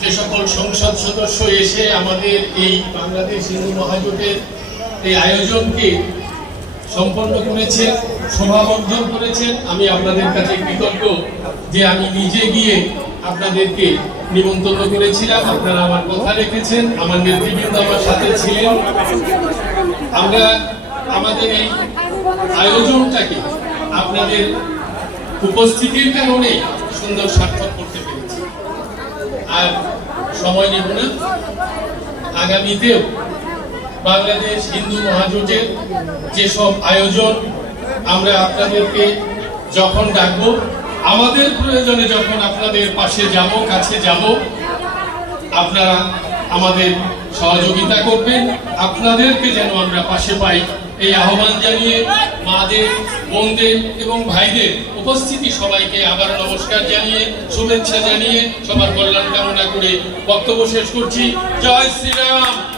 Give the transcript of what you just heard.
যে সকল সংসদ সদস্য এসে আমাদের এই বাংলাদেশ হিন্দু মহাজোটের এই আয়োজনকে সম্পন্ন করেছেন, শোভাবর্ধন করেছেন। আমি আপনাদের কাছে কৃতজ্ঞ যে আমি নিজে গিয়ে আপনাদেরকে নিমন্ত্রণ করেছিলাম। আপনারা আমার কথা রেখেছেন, আমার নেতৃবৃন্দ আমার সাথে ছিলেন। আমরা আমাদের এই আয়োজনটাকে আপনাদের উপস্থিতির কারণে সুন্দর সার্থক করতে পেরেছি। আর সময় নেব না। আগামীতেও বাংলাদেশ হিন্দু মহাজোটের যেসব আয়োজন, আমরা আপনাদেরকে যখন ডাকব, আমাদের প্রয়োজনে যখন আপনাদের পাশে যাব, কাছে যাব, আপনারা আমাদের সহযোগিতা করবেন। আপনাদেরকে যেন আমরা পাশে পাই। এই আহ্বান জানিয়ে মাদের, বোনদের এবং ভাইদের উপস্থিতি সবাইকে আবার নমস্কার জানিয়ে, শুভেচ্ছা জানিয়ে সবার বক্তব্য শেষ করছি। জয় শ্রীরাম।